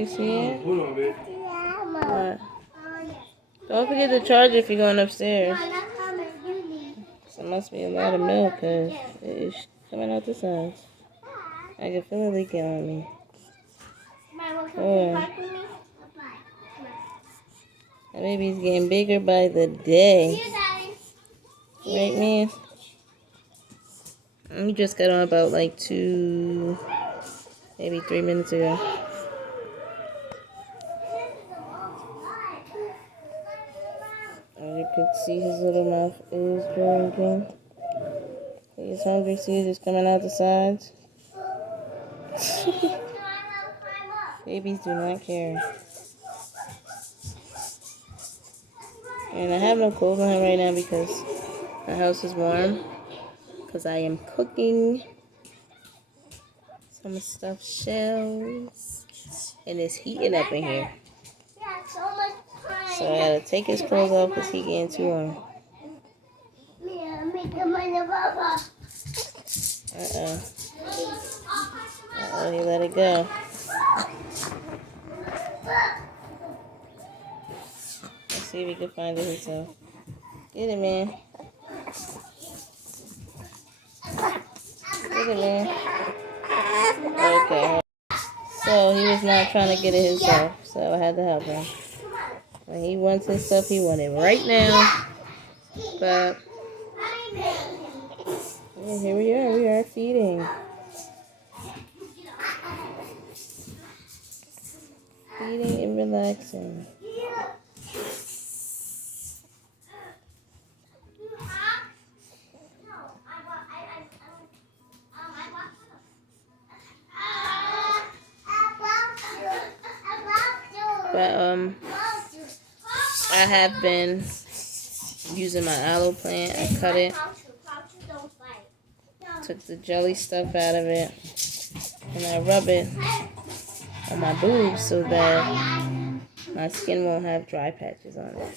you see it? What? Don't forget to charge if you're going upstairs. So it must be a lot of milk because it's coming out the sides. I can feel it leaking on me. Oh. My baby's getting bigger by the day. Right, man? We just got on about like 2, maybe 3 minutes ago. As you can see, his little mouth is drinking. He's hungry, see, he's just coming out the sides. Babies do not care. And I have no clothes on him right now because the house is warm. Because I am cooking some stuffed shells. And it's heating up in here. So I gotta take his clothes off because he's getting too warm. Uh-oh. Uh-oh, he let it go. Let's see if we can find it himself. Get it, man. Get it, man. Okay. So he was not trying to get it himself, so I had to help him. When he wants his stuff, he wants it right now. But yeah, here we are. We are feeding. Feeding and relaxing. But I have been using my aloe plant. I cut it, took the jelly stuff out of it, and I rub it on my boobs so that my skin won't have dry patches on it.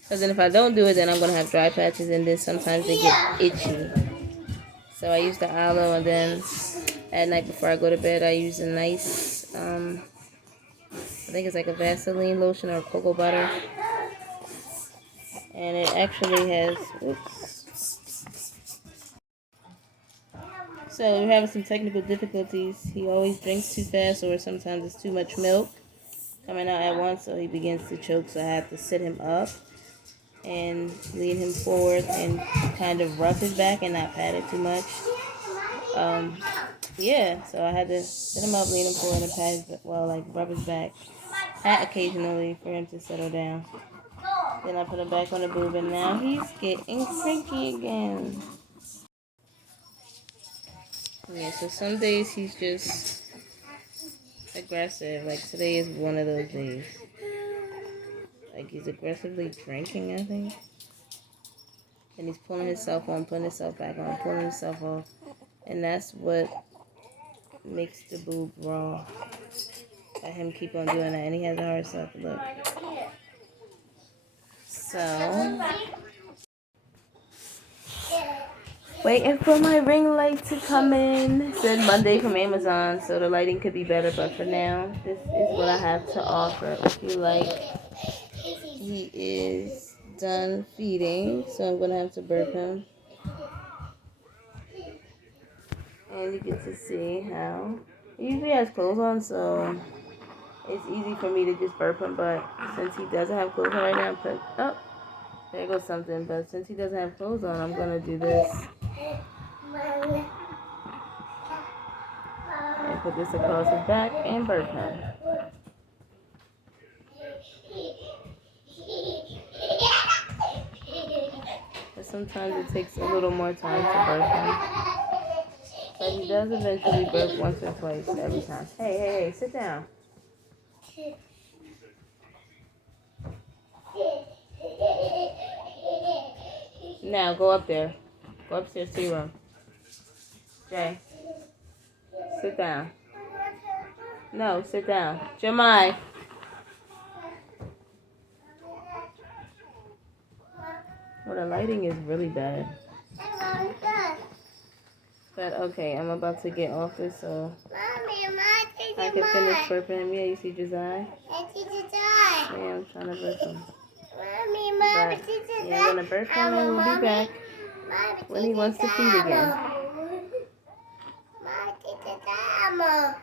Because then if I don't do it, then I'm going to have dry patches, and then sometimes they get itchy. So I use the aloe, and then at night before I go to bed, I use a nice, I think it's like a Vaseline lotion or cocoa butter. And it actually has, oops. So we're having some technical difficulties. He always drinks too fast, or sometimes it's too much milk coming out at once, so he begins to choke. So I have to sit him up and lean him forward and kind of rub his back and not pat it too much. Yeah, so I had to sit him up, lean him forward, and pat his, rub his back. Pat occasionally for him to settle down. Then I put him back on the boob, and now he's getting cranky again. Yeah, so some days he's just aggressive. Like today is one of those days. Like he's aggressively drinking, I think. And he's pulling himself on, putting himself back on, pulling himself off. And that's what makes the boob raw. Let him keep on doing that. And he has a hard self-look. So, waiting for my ring light to come in. It said Monday from Amazon, so the lighting could be better. But for now, this is what I have to offer. If you like, he is done feeding, so I'm going to have to burp him. And you get to see how he usually has clothes on, so it's easy for me to just burp him. But since he doesn't have clothes on right now, there goes something. But since he doesn't have clothes on, I'm going to do this. And put this across his back and burp him. But sometimes it takes a little more time to burp him. But he does eventually burp once or twice every time. Hey, sit down. Now, go up there. Go upstairs to your room. Jay, sit down. No, sit down. Jemai. Well, the lighting is really bad. But okay, I'm about to get off this, so I can finish burping him. Yeah, you see Josiah? I see Josiah. Yeah, I'm trying to burp him. Mommy, Yeah, I'm gonna burp him and we'll be back when he wants to feed again. Mommy,